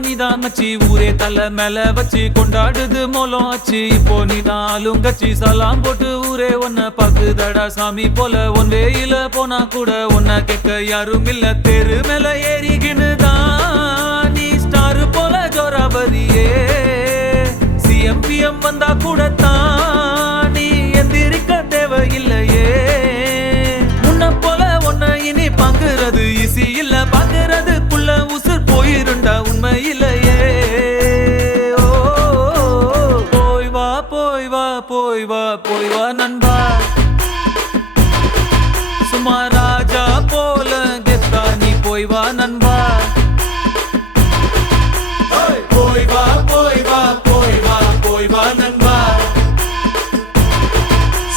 நீதான் மச்சி ஊரே தலை மேல வச்சு கொண்டாடுது மோலம் ஆச்சு இப்போ நீதான் ஆளுங்கச்சி சலாம் போட்டு ஊரே உன்னை பாக்குதடா சாமி போல ஒன் வேயில போனா கூட உன்னை கேட்க யாரும் இல்ல தெரு மேல ஏறிக்கினுதான் நீ ஸ்டார் போல ஜோராபரியே சிஎம்பிஎம் வந்தா கூட தான் நீ எந்திரிக்க தேவையில்லையே உன்னை போல உன்னை இனி பாக்குறது ஈஸி இல்ல பாக்குறதுக்குள்ள உசுர் போயிருண்டா உண்மையிலையே போய் வா போய் வா போய் வா போய் வா நண்பா சும்மா ராஜா போல கெத்தா நீ போய் வா நண்பா போய் வா போய் வா போய் வா போய் வா நண்பா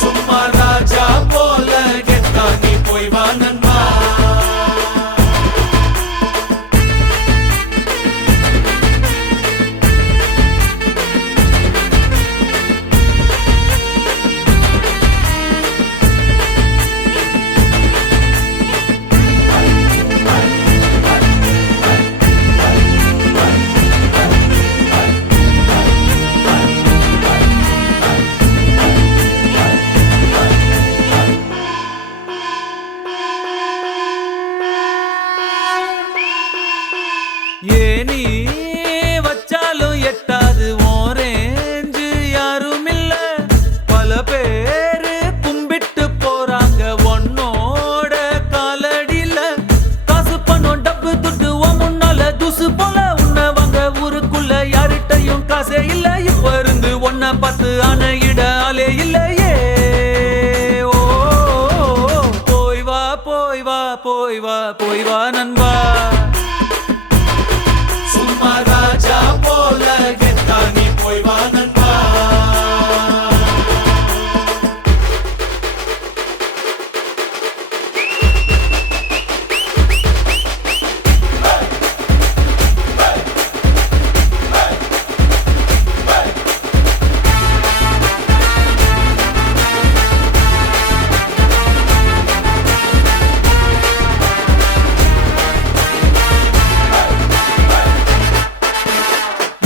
சும்மா ராஜா போல கெத்தா நீ போய் வா நண்பா ஏனி வச்சாலும் எட்டாது ஓரேஞ்சு யாரும் இல்ல பல பேரு கும்பிட்டு போறாங்க ஒன்னோட காலடியில காசு பணம் டப்பு துட்டு முன்னால துசு போல உன்னை வாங்க ஊருக்குள்ள யார்கிட்டையும் காசே இல்ல இப்ப இருந்து ஒன்ன பார்த்து அணையிட ஆளே இல்லையே ஓ போய் வா போய் வா போய் வா போய் வா நண்பா ராஜா போல கெத்தா நீ போய் வா நண்பா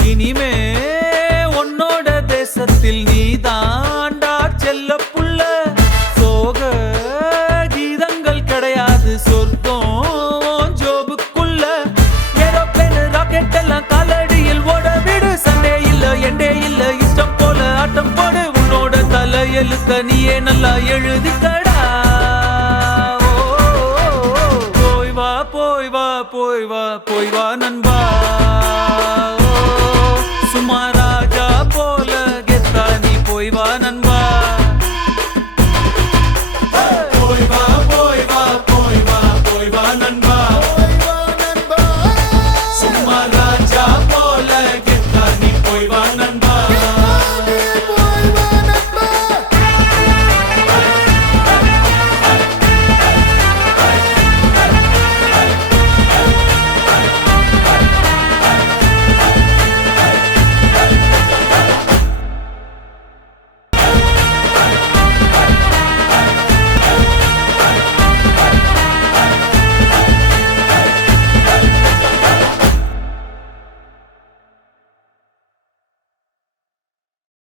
இனிமே உன்னோட தேசத்தில் நீ தாண்டா செல்ல புள்ள சோக கீதங்கள் கிடையாது சொர்க்கம் ஜோபுக்குள்ள ஏரோப்ளேன் ராக்கெட் எல்லாம் காலடியில் ஓட விடு சண்டே இல்ல எண்டே இல்ல இஷ்டம் போல ஆட்டம் போடு உன்னோட தலை எழுத்த நீயே நல்லா எழுதிக்கடா போய் வா போய் வா போய் வா போய்